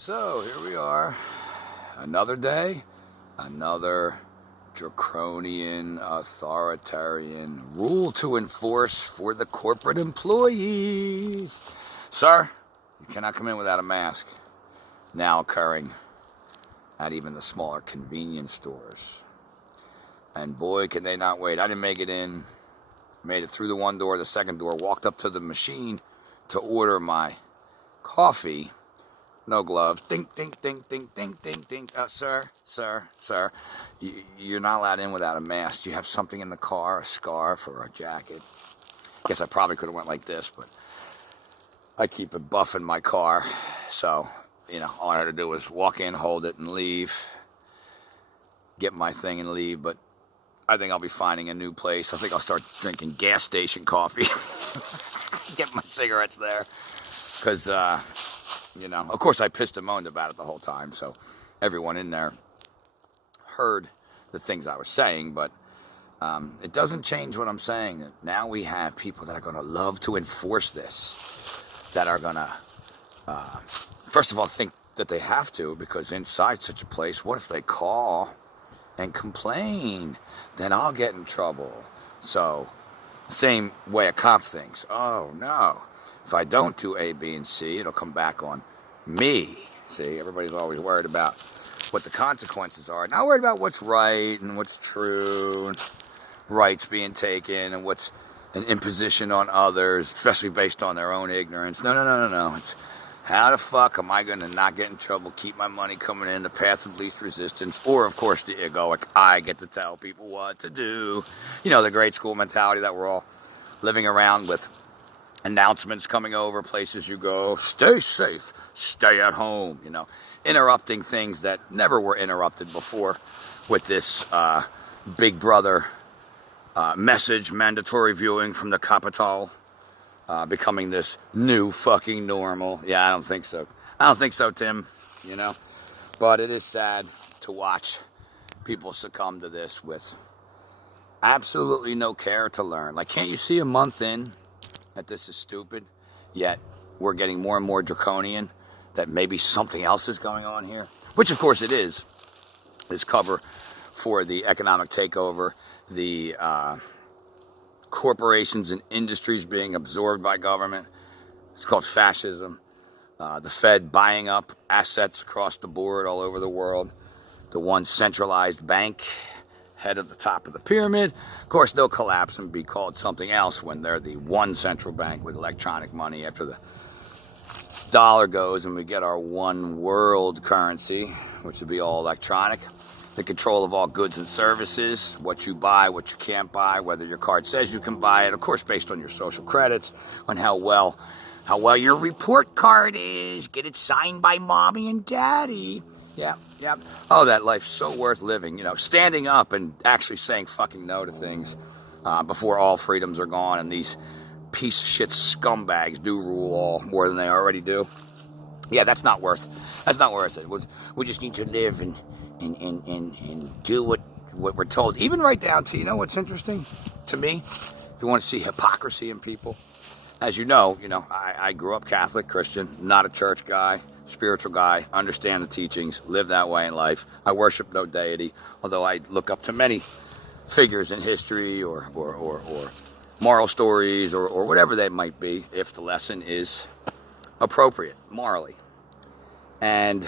So here we are, another day, another draconian, authoritarian rule to enforce for the corporate employees. Sir, you cannot come in without a mask. Now occurring at even the smaller convenience stores. And boy, can they not wait. I didn't make it in, made it through the one door, the second door, walked up to the machine to order my coffee. No gloves. Ding, ding, ding, ding, ding, ding, ding. Sir. You're not allowed in without a mask. Do you have something in the car, a scarf or a jacket? Guess I probably could have went like this, but I keep it buff in my car. So, all I had to do was walk in, hold it, and leave. Get my thing and leave, but I think I'll be finding a new place. I think I'll start drinking gas station coffee. Get my cigarettes there. Because, of course I pissed and moaned about it the whole time, so everyone in there heard the things I was saying, but it doesn't change what I'm saying. Now we have people that are going to love to enforce this, that are going to, first of all, think that they have to, because inside such a place, what if they call and complain? Then I'll get in trouble. So, same way a cop thinks. Oh, no. If I don't do A, B, and C, it'll come back on me. See, everybody's always worried about what the consequences are. Not worried about what's right and what's true, and rights being taken, and what's an imposition on others, especially based on their own ignorance. No. It's how the fuck am I going to not get in trouble, keep my money coming in, the path of least resistance, or, of course, the egoic, I get to tell people what to do. The grade school mentality that we're all living around with. Announcements coming over, places you go, stay safe, stay at home, interrupting things that never were interrupted before with this Big Brother message, mandatory viewing from the Capitol, becoming this new fucking normal. Yeah, I don't think so. I don't think so, Tim, But it is sad to watch people succumb to this with absolutely no care to learn. Like, can't you see a month in that this is stupid, yet we're getting more and more draconian, that maybe something else is going on here? Which, of course, it is. This cover for the economic takeover, the corporations and industries being absorbed by government. It's called fascism. The Fed buying up assets across the board all over the world. The one centralized bank, head of the top of the pyramid. Of course, they'll collapse and be called something else when they're the one central bank with electronic money after the dollar goes and we get our one world currency, which will be all electronic. The control of all goods and services, what you buy, what you can't buy, whether your card says you can buy it, of course, based on your social credits, on how well your report card is. Get it signed by mommy and daddy. Yeah. Oh, that life's so worth living, standing up and actually saying fucking no to things before all freedoms are gone and these piece of shit scumbags do rule all more than they already do. Yeah, that's not worth it. We just need to live and do what we're told. Even right down to, what's interesting to me? If you want to see hypocrisy in people, as you know, I grew up Catholic, Christian, not a church guy, spiritual guy, understand the teachings, live that way in life. I worship no deity, although I look up to many figures in history or moral stories or whatever they might be, if the lesson is appropriate morally. And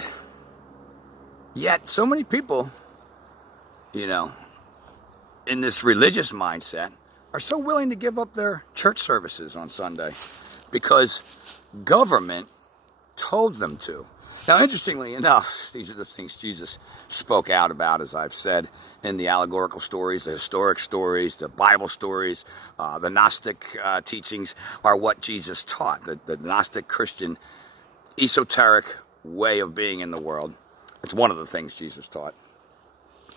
yet so many people, in this religious mindset, are so willing to give up their church services on Sunday because government told them to. Now, interestingly enough, these are the things Jesus spoke out about, as I've said, in the allegorical stories, the historic stories, the Bible stories, the Gnostic teachings are what Jesus taught. The Gnostic Christian esoteric way of being in the world. It's one of the things Jesus taught.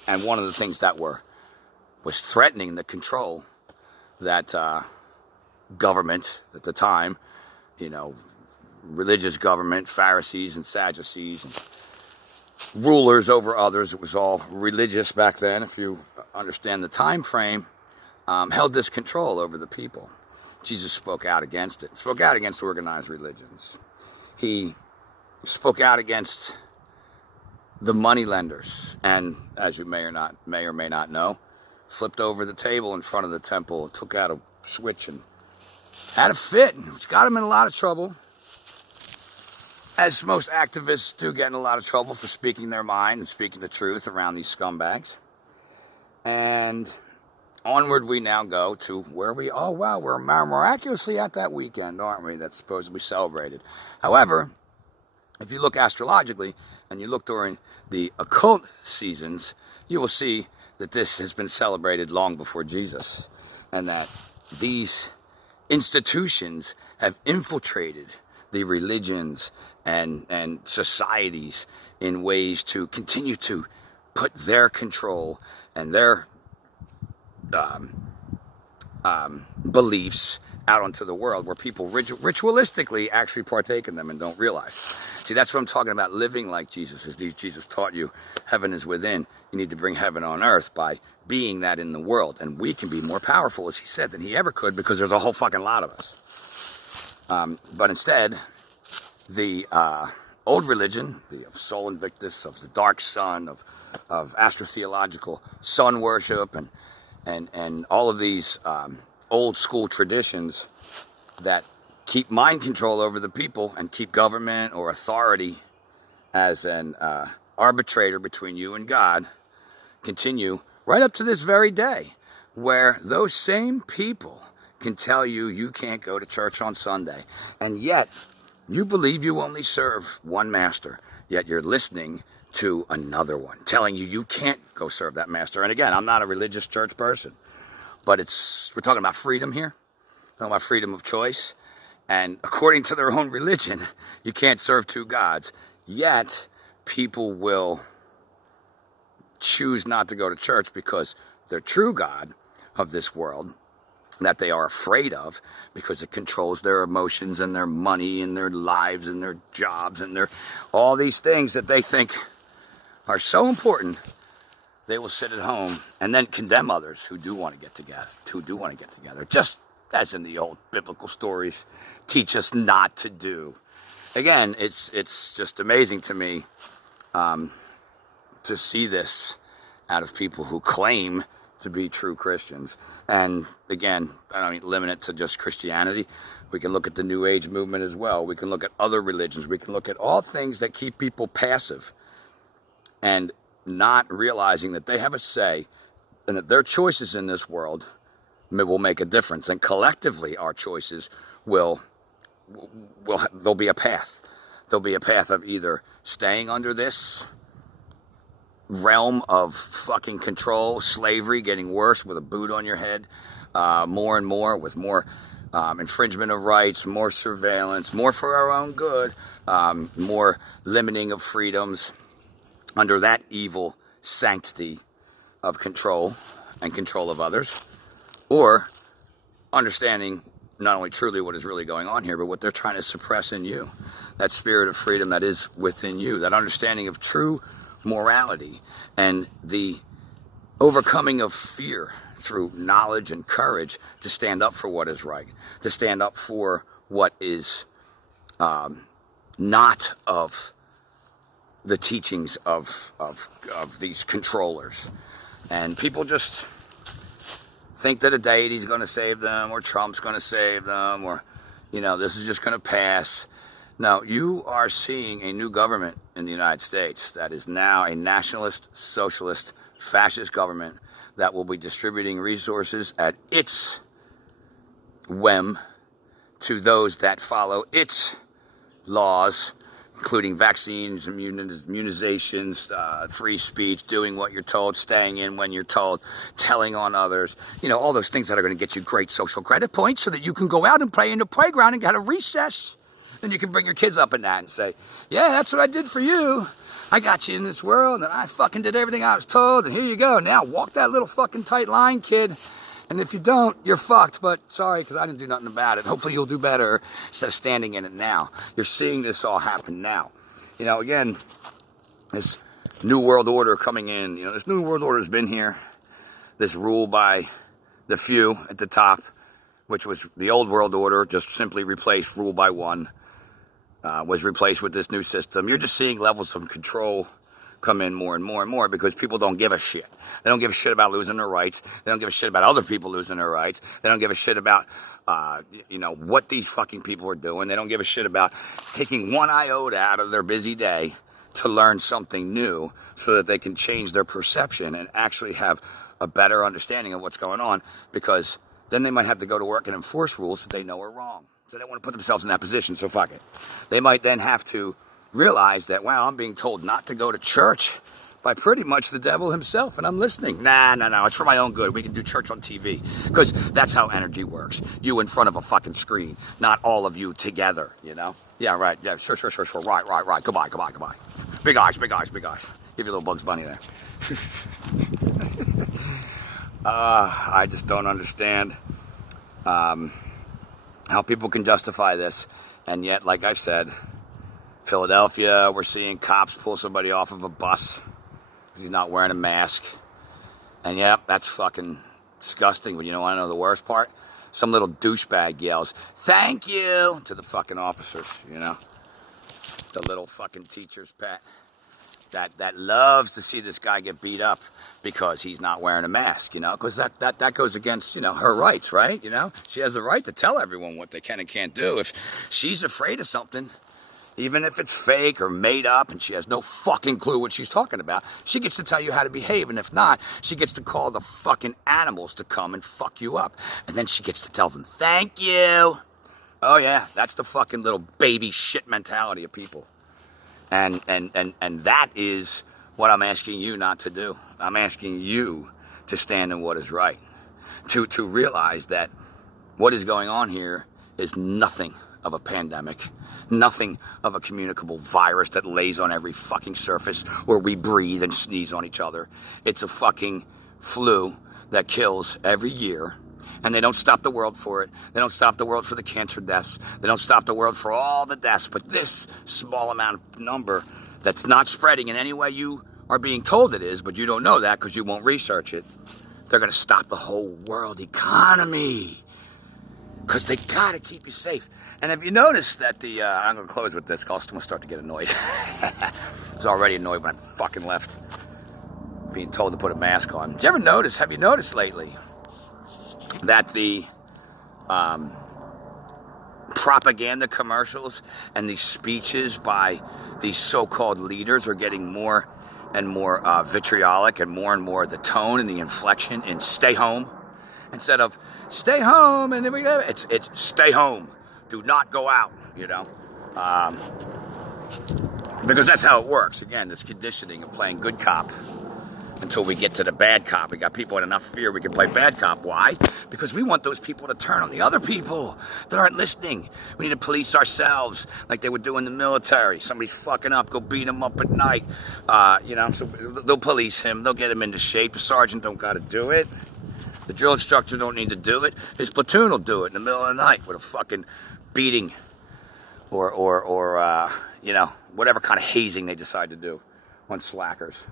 And one of the things that was threatening the control that government at the time, religious government, Pharisees and Sadducees, and rulers over others. It was all religious back then, if you understand the time frame, held this control over the people. Jesus spoke out against it, spoke out against organized religions. He spoke out against the money lenders, and as you may or may not know, flipped over the table in front of the temple, took out a switch and had a fit, which got him in a lot of trouble. As most activists do, get in a lot of trouble for speaking their mind and speaking the truth around these scumbags. And onward we now go to where we're miraculously at that weekend, aren't we? That's supposedly celebrated. However, if you look astrologically and you look during the occult seasons, you will see that this has been celebrated long before Jesus, and that these institutions have infiltrated the religions and societies in ways to continue to put their control and their beliefs out onto the world, where people ritualistically actually partake in them and don't realize. See, that's what I'm talking about, living like Jesus. As Jesus taught you, heaven is within. You need to bring heaven on earth by being that in the world. And we can be more powerful, as he said, than he ever could, because there's a whole fucking lot of us. But instead, the old religion, the Sol Invictus, of the dark sun, of astrotheological sun worship, and all of these old school traditions that keep mind control over the people and keep government or authority as an arbitrator between you and God, continue right up to this very day, where those same people can tell you you can't go to church on Sunday, and yet you believe you only serve one master, yet you're listening to another one telling you can't go serve that master. And again, I'm not a religious church person, but we're talking about freedom here, talking about freedom of choice. And according to their own religion, you can't serve two gods. Yet people will choose not to go to church because their true God of this world, that they are afraid of, because it controls their emotions and their money and their lives and their jobs and all these things that they think are so important, they will sit at home and then condemn others who do want to get together, just as in the old biblical stories teach us not to do. Again, it's just amazing to me to see this out of people who claim to be true Christians. And again, I don't mean limit it to just Christianity. We can look at the New Age movement as well. We can look at other religions. We can look at all things that keep people passive and not realizing that they have a say and that their choices in this world will make a difference. And collectively, our choices there'll be a path. There'll be a path of either staying under this realm of fucking control, slavery, getting worse with a boot on your head, more and more, with more infringement of rights, more surveillance, more for our own good, more limiting of freedoms under that evil sanctity of control and control of others, or understanding not only truly what is really going on here, but what they're trying to suppress in you, that spirit of freedom that is within you, that understanding of true morality and the overcoming of fear through knowledge and courage to stand up for what is right, to stand up for what is not of the teachings of these controllers. And people just think that a deity's going to save them, or Trump's going to save them, or, this is just going to pass. No, you are seeing a new government in the United States that is now a nationalist, socialist, fascist government that will be distributing resources at its whim to those that follow its laws, including vaccines, immunizations, free speech, doing what you're told, staying in when you're told, telling on others, all those things that are going to get you great social credit points so that you can go out and play in the playground and get a recess. Then you can bring your kids up in that and say, yeah, that's what I did for you. I got you in this world, and I fucking did everything I was told, and here you go. Now walk that little fucking tight line, kid. And if you don't, you're fucked, but sorry, because I didn't do nothing about it. Hopefully you'll do better instead of standing in it now. You're seeing this all happen now. Again, this New World Order coming in. This New World Order has been here. This rule by the few at the top, which was the old World Order, just simply replaced rule by one. was replaced with this new system. You're just seeing levels of control come in more and more and more because people don't give a shit. They don't give a shit about losing their rights. They don't give a shit about other people losing their rights. They don't give a shit about, what these fucking people are doing. They don't give a shit about taking one iota out of their busy day to learn something new so that they can change their perception and actually have a better understanding of what's going on, because then they might have to go to work and enforce rules that they know are wrong. So they don't want to put themselves in that position, so fuck it. They might then have to realize that, wow, I'm being told not to go to church by pretty much the devil himself, and I'm listening. Nah, it's for my own good. We can do church on TV, because that's how energy works. You in front of a fucking screen, not all of you together, you know? Yeah, right, yeah, sure, right. Goodbye. Big eyes. Give you a little Bugs Bunny there. I just don't understand how people can justify this, and yet, like I've said, Philadelphia, we're seeing cops pull somebody off of a bus because he's not wearing a mask. And yeah, that's fucking disgusting. But you know what I know the worst part? Some little douchebag yells, "Thank you," to the fucking officers, you know? The little fucking teacher's pet that loves to see this guy get beat up because he's not wearing a mask, you know? Because that goes against, her rights, right? You know? She has the right to tell everyone what they can and can't do. If she's afraid of something, even if it's fake or made up and she has no fucking clue what she's talking about, she gets to tell you how to behave. And if not, she gets to call the fucking animals to come and fuck you up. And then she gets to tell them, "Thank you." Oh yeah, that's the fucking little baby shit mentality of people. And that is what I'm asking you not to do. I'm asking you to stand in what is right. To realize that what is going on here is nothing of a pandemic. Nothing of a communicable virus that lays on every fucking surface where we breathe and sneeze on each other. It's a fucking flu that kills every year. And they don't stop the world for it. They don't stop the world for the cancer deaths. They don't stop the world for all the deaths. But this small amount of number that's not spreading in any way you are being told it is, but you don't know that because you won't research it, they're going to stop the whole world economy. Because they got to keep you safe. And have you noticed that I'm going to close with this, because I'm going to start to get annoyed. I was already annoyed when I fucking left, being told to put a mask on. Have you noticed lately that the propaganda commercials and these speeches by these so-called leaders are getting more and more vitriolic, and more the tone and the inflection in "stay home"? Instead of "stay home," and it's "stay home. Do not go out," because that's how it works. Again, this conditioning of playing good cop until we get to the bad cop. We got people in enough fear we can play bad cop. Why? Because we want those people to turn on the other people that aren't listening. We need to police ourselves like they would do in the military. Somebody's fucking up, go beat him up at night. So they'll police him. They'll get him into shape. The sergeant don't got to do it. The drill instructor don't need to do it. His platoon will do it in the middle of the night with a fucking beating or whatever kind of hazing they decide to do on slackers.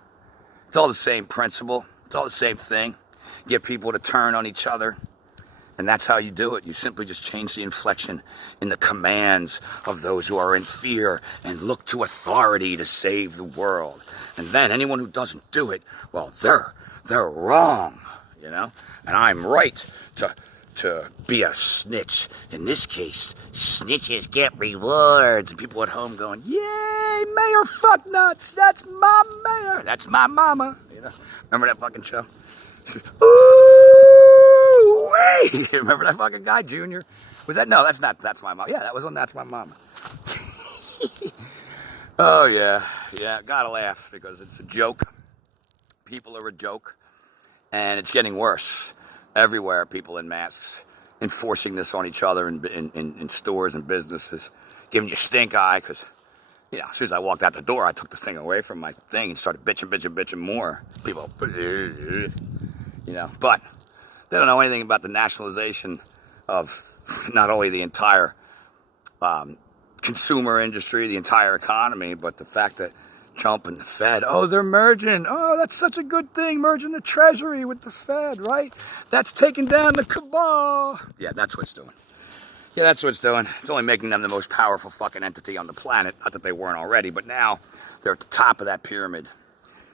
It's all the same principle. It's all the same thing. Get people to turn on each other. And that's how you do it. You simply just change the inflection in the commands of those who are in fear and look to authority to save the world. And then anyone who doesn't do it, well, they're wrong, And I'm right to be a snitch. In this case, snitches get rewards. And people at home going, "Yay, Mayor Fucknuts, that's my mayor. That's my mama." Remember that fucking show? Ooh, wait. Remember that fucking guy, Junior? Was that? No, that's not. That's my mama. Yeah, that was on That's My Mama. Oh, yeah. Yeah, gotta laugh because it's a joke. People are a joke. And it's getting worse. Everywhere, people in masks, enforcing this on each other in stores and businesses, giving you stink eye, because, as soon as I walked out the door, I took the thing away from my thing and started bitching more. People, but they don't know anything about the nationalization of not only the entire consumer industry, the entire economy, but the fact that Trump and the Fed, they're merging. Oh, that's such a good thing, merging the Treasury with the Fed, right? That's taking down the cabal. Yeah, that's what it's doing. Yeah, that's what it's doing. It's only making them the most powerful fucking entity on the planet. Not that they weren't already, but now they're at the top of that pyramid.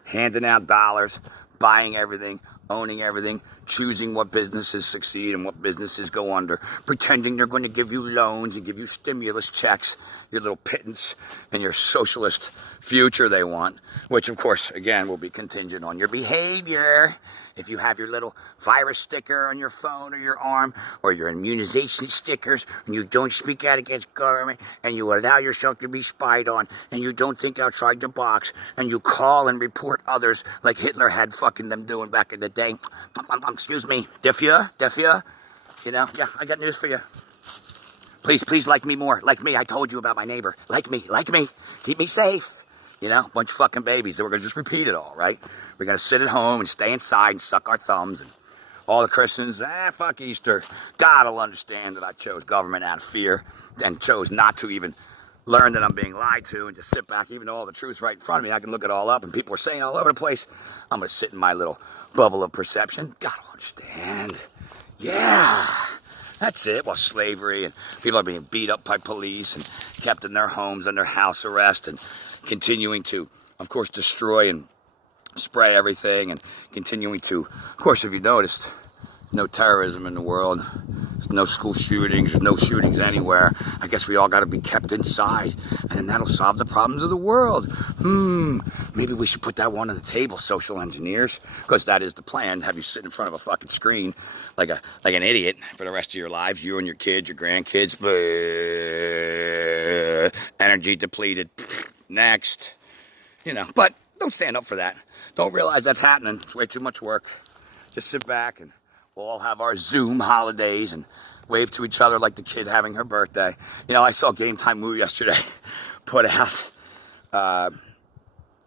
Handing out dollars, buying everything, owning everything, choosing what businesses succeed and what businesses go under, pretending they're going to give you loans and give you stimulus checks, your little pittance, and your socialist future they want, which, of course, again, will be contingent on your behavior. If you have your little virus sticker on your phone or your arm, or your immunization stickers, and you don't speak out against government, and you allow yourself to be spied on, and you don't think outside the box, and you call and report others like Hitler had fucking them doing back in the day. Excuse me, deaf ya? You know, yeah, I got news for you. Please like me more. Like me, I told you about my neighbor. Like me. Keep me safe. You know, bunch of fucking babies. So we're going to just repeat it all, right? We're going to sit at home and stay inside and suck our thumbs. And all the Christians, fuck Easter. God will understand that I chose government out of fear and chose not to even learn that I'm being lied to and just sit back, even though all the truth's right in front of me. I can look it all up and people are saying all over the place. I'm going to sit in my little bubble of perception. God will understand. Yeah. That's it. Well, slavery and people are being beat up by police and kept in their homes under house arrest and continuing to, of course, destroy and spray everything and continuing to, of course, if you noticed, no terrorism in the world. There's no school shootings. There's no shootings anywhere. I guess we all got to be kept inside, and then that'll solve the problems of the world. Maybe we should put that one on the table, social engineers, because that is the plan. Have you sit in front of a fucking screen like an idiot for the rest of your lives, you and your kids, your grandkids. Energy depleted. Next. You know, but don't stand up for that. Don't realize that's happening. It's way too much work. Just sit back and we'll all have our Zoom holidays and wave to each other like the kid having her birthday. You know, I saw Game Time Woo yesterday put out,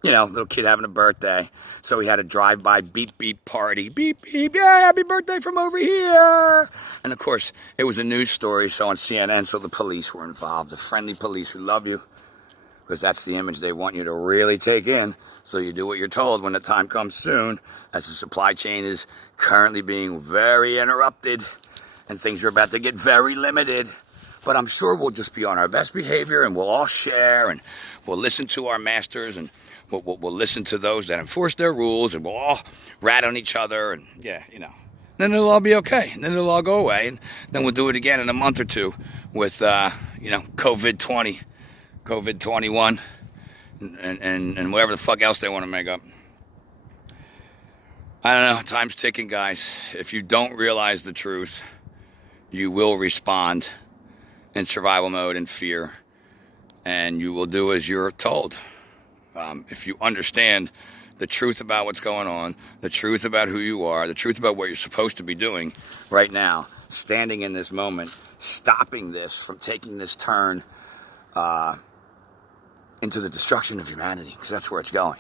little kid having a birthday. So he had a drive-by beep beep party. Beep beep, yeah, happy birthday from over here. And of course, it was a news story, so on CNN, so the police were involved. The friendly police who love you. Because that's the image they want you to really take in. So you do what you're told when the time comes soon, as the supply chain is currently being very interrupted and things are about to get very limited. But I'm sure we'll just be on our best behavior and we'll all share and we'll listen to our masters and we'll listen to those that enforce their rules and we'll all rat on each other and, yeah, you know. Then it'll all be okay. And then it'll all go away. And then we'll do it again in a month or two with, COVID-20. COVID-21 and whatever the fuck else they want to make up. I don't know. Time's ticking, guys. If you don't realize the truth, you will respond in survival mode and fear, and you will do as you're told. If you understand the truth about what's going on, the truth about who you are, the truth about what you're supposed to be doing right now, standing in this moment, stopping this from taking this turn into the destruction of humanity, because that's where it's going,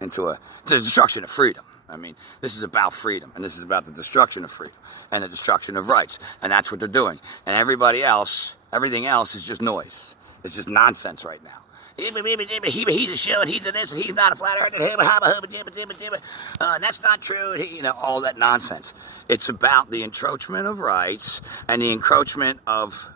to the destruction of freedom. I mean, this is about freedom, and this is about the destruction of freedom and the destruction of rights, and that's what they're doing. And everything else is just noise. It's just nonsense right now. He's a shill, and he's a this, and he's not a flat earther, and that's not true, all that nonsense. It's about the encroachment of rights and the encroachment of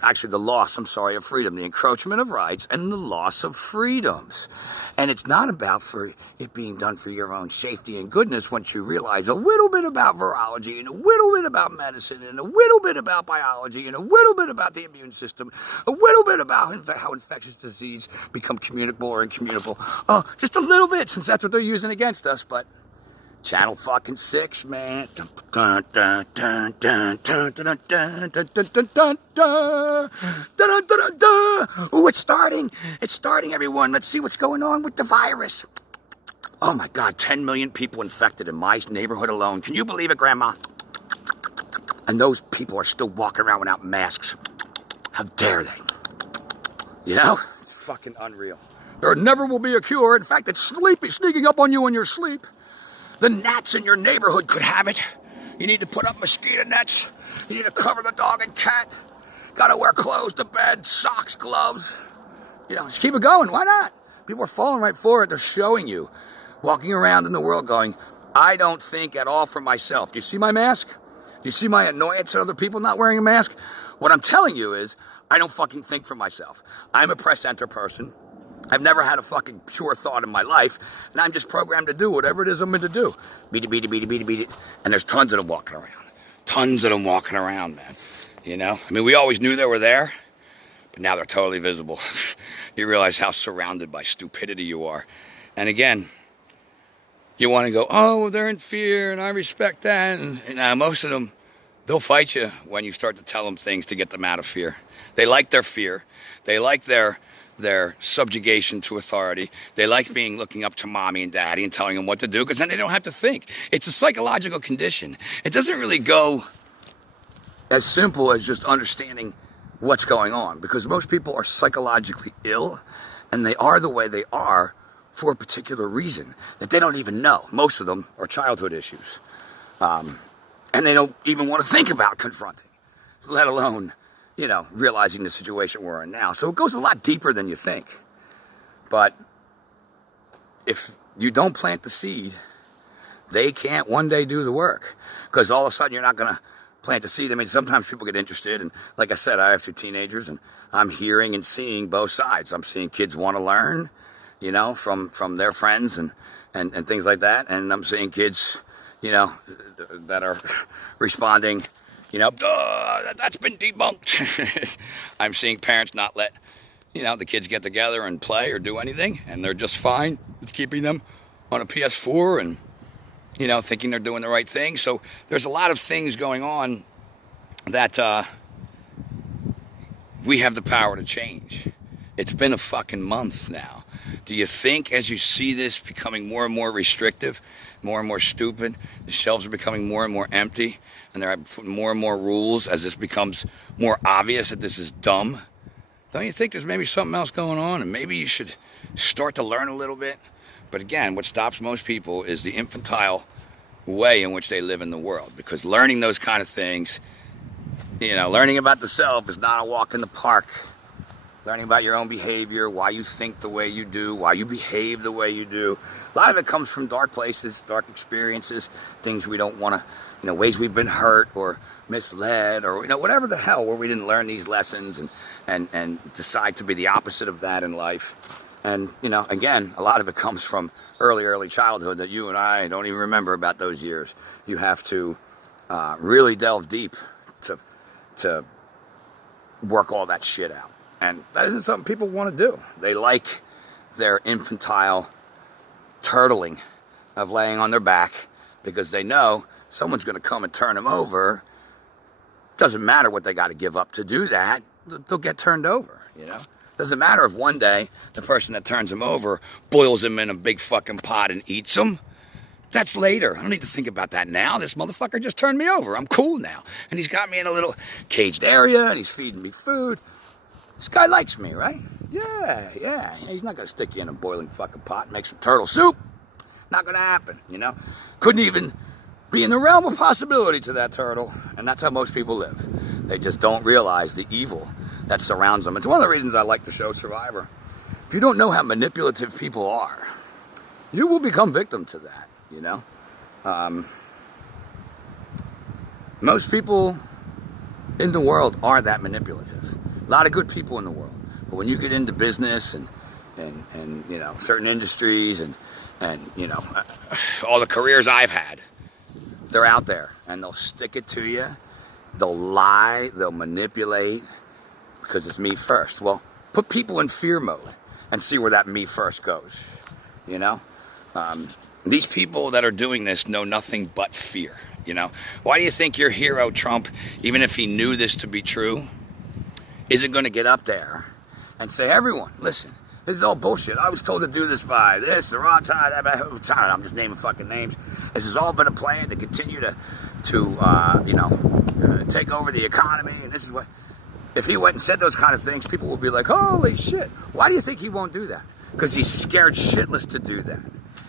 the loss, of freedom, the encroachment of rights and the loss of freedoms. And it's not about for it being done for your own safety and goodness once you realize a little bit about virology and a little bit about medicine and a little bit about biology and a little bit about the immune system, a little bit about how infectious disease become communicable or incommunicable. Just a little bit, since that's what they're using against us, but Channel fucking 6, man. Oh, it's starting. It's starting, everyone. Let's see what's going on with the virus. Oh, my God. 10 million people infected in my neighborhood alone. Can you believe it, Grandma? And those people are still walking around without masks. How dare they? You know? It's fucking unreal. There never will be a cure. In fact, it's sneaking up on you in your sleep. The gnats in your neighborhood could have it. You need to put up mosquito nets. You need to cover the dog and cat. Gotta wear clothes to bed, socks, gloves. Just keep it going. Why not? People are falling right for it. They're showing you. Walking around in the world going, I don't think at all for myself. Do you see my mask? you see my annoyance at other people not wearing a mask? What I'm telling you is, I don't fucking think for myself. I'm a press center person. I've never had a fucking pure thought in my life, and I'm just programmed to do whatever it is I'm meant to do. Beat it, beat it, beat it, beat it, beat it. And there's tons of them walking around. Tons of them walking around, man. You know? I mean, we always knew they were there, but now they're totally visible. You realize how surrounded by stupidity you are. And again, you want to go, oh, they're in fear, and I respect that. And most of them, they'll fight you when you start to tell them things to get them out of fear. They like their fear. They like their subjugation to authority. They like looking up to mommy and daddy and telling them what to do, because then they don't have to think. It's a psychological condition. It doesn't really go as simple as just understanding what's going on, because most people are psychologically ill, and they are the way they are for a particular reason that they don't even know. Most of them are childhood issues. And they don't even want to think about confronting, let alone, you know, realizing the situation we're in now. So it goes a lot deeper than you think. But if you don't plant the seed, they can't one day do the work. Because all of a sudden you're not going to plant the seed. I mean, sometimes people get interested. And like I said, I have 2 teenagers, and I'm hearing and seeing both sides. I'm seeing kids want to learn, you know, from their friends and things like that. And I'm seeing kids, you know, that are responding, you know, that's been debunked. I'm seeing parents not let, you know, the kids get together and play or do anything, and they're just fine with keeping them on a PS4 and, you know, thinking they're doing the right thing. So there's a lot of things going on that we have the power to change. It's been a fucking month now. Do you think as you see this becoming more and more restrictive, more and more stupid, the shelves are becoming more and more empty, and they're putting more and more rules as this becomes more obvious that this is dumb? Don't you think there's maybe something else going on, and maybe you should start to learn a little bit? But again, what stops most people is the infantile way in which they live in the world, because learning those kind of things, you know, learning about the self is not a walk in the park. Learning about your own behavior, why you think the way you do, why you behave the way you do. A lot of it comes from dark places, dark experiences, things we don't want to, you know, ways we've been hurt or misled, or, you know, whatever the hell, where we didn't learn these lessons and decide to be the opposite of that in life. And, you know, again, a lot of it comes from early childhood that you and I don't even remember about those years. You have to really delve deep to work all that shit out. And that isn't something people want to do. They like their infantile turtling of laying on their back, because they know someone's going to come and turn them over. Doesn't matter what they got to give up to do that. They'll get turned over, you know. Doesn't matter if one day the person that turns them over boils them in a big fucking pot and eats them. That's later. I don't need to think about that now. This motherfucker just turned me over. I'm cool now. And he's got me in a little caged area, and he's feeding me food. This guy likes me, right? Yeah. He's not going to stick you in a boiling fucking pot and make some turtle soup. Not going to happen, you know? Couldn't even be in the realm of possibility to that turtle. And that's how most people live. They just don't realize the evil that surrounds them. It's one of the reasons I like the show Survivor. If you don't know how manipulative people are, you will become victim to that, you know? Most people in the world are that manipulative. A lot of good people in the world, but when you get into business and you know, certain industries and you know, all the careers I've had, they're out there and they'll stick it to you. They'll lie, they'll manipulate, because it's me first. Well, put people in fear mode and see where that me first goes. You know, these people that are doing this know nothing but fear. You know, why do you think your hero Trump, even if he knew this to be true, isn't going to get up there and say, everyone, listen, this is all bullshit. I was told to do this by this, the wrong time, I'm just naming fucking names. This has all been a plan to continue to you know, take over the economy, and this is what... If he went and said those kind of things, people will be like, holy shit. Why do you think he won't do that? Because he's scared shitless to do that.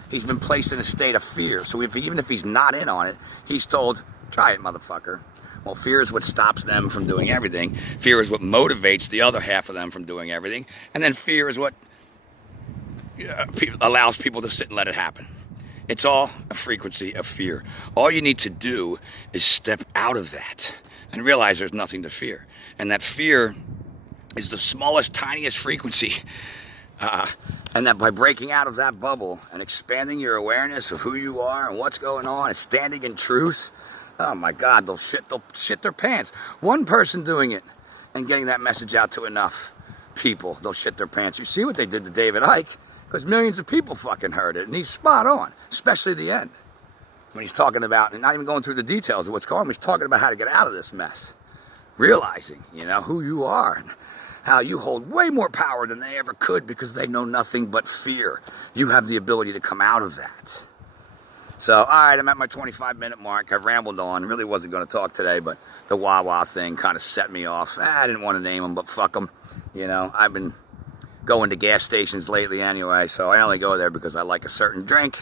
He's been placed in a state of fear. So even if he's not in on it, he's told, try it, motherfucker. Well, fear is what stops them from doing everything. Fear is what motivates the other half of them from doing everything. And then fear is what allows people to sit and let it happen. It's all a frequency of fear. All you need to do is step out of that and realize there's nothing to fear. And that fear is the smallest, tiniest frequency. And that by breaking out of that bubble and expanding your awareness of who you are and what's going on and standing in truth, oh my God, they'll shit their pants. One person doing it and getting that message out to enough people, they'll shit their pants. You see what they did to David Icke? Because millions of people fucking heard it, and he's spot on, especially the end. When he's talking about, and not even going through the details of what's going on, he's talking about how to get out of this mess. Realizing, you know, who you are and how you hold way more power than they ever could because they know nothing but fear. You have the ability to come out of that. So, all right, I'm at my 25-minute mark. I've rambled on. Really wasn't going to talk today, but the Wawa thing kind of set me off. I didn't want to name them, but fuck them. You know, I've been going to gas stations lately anyway, so I only go there because I like a certain drink.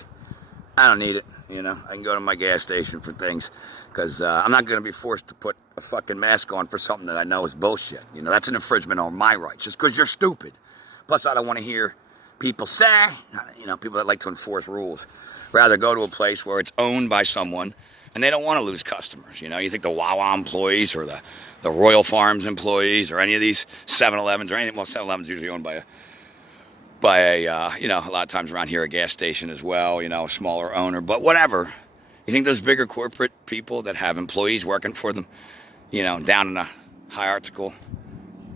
I don't need it, you know. I can go to my gas station for things because I'm not going to be forced to put a fucking mask on for something that I know is bullshit. You know, that's an infringement on my rights just because you're stupid. Plus, I don't want to hear people say, you know, people that like to enforce rules. Rather go to a place where it's owned by someone and they don't want to lose customers. You know, you think the Wawa employees or the Royal Farms employees or any of these 7-Elevens or anything. Well, 7-Eleven's usually owned by a you know, a lot of times around here a gas station as well, you know, a smaller owner. But whatever. You think those bigger corporate people that have employees working for them, you know, down in a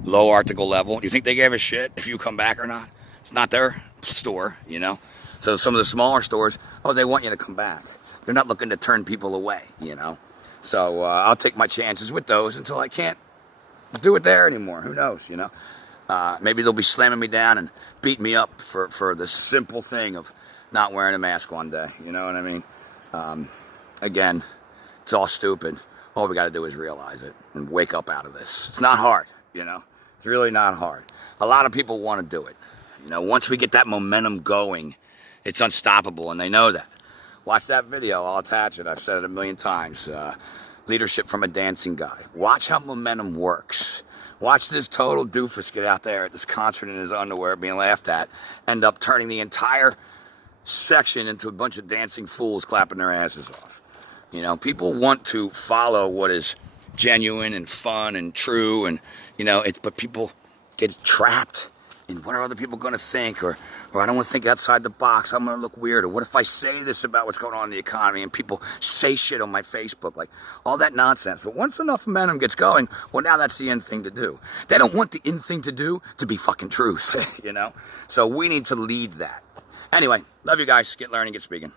low article level, you think they gave a shit if you come back or not? It's not their store, you know. So some of the smaller stores, oh, they want you to come back. They're not looking to turn people away, you know. So I'll take my chances with those until I can't do it there anymore. Who knows, you know. Maybe they'll be slamming me down and beating me up for the simple thing of not wearing a mask one day. You know what I mean? Again, it's all stupid. All we got to do is realize it and wake up out of this. It's not hard, you know. It's really not hard. A lot of people want to do it. You know, once we get that momentum going, it's unstoppable, and they know that. Watch that video. I'll attach it. I've said it a million times. Leadership from a dancing guy. Watch how momentum works. Watch this total doofus get out there at this concert in his underwear being laughed at, end up turning the entire section into a bunch of dancing fools clapping their asses off. You know, people want to follow what is genuine and fun and true, and, you know, but people get trapped in what are other people going to think, or I don't want to think outside the box. I'm going to look weird. Or what if I say this about what's going on in the economy and people say shit on my Facebook? Like, all that nonsense. But once enough momentum gets going, well, now that's the end thing to do. They don't want the end thing to do to be fucking truth, you know? So we need to lead that. Anyway, love you guys. Get learning, get speaking.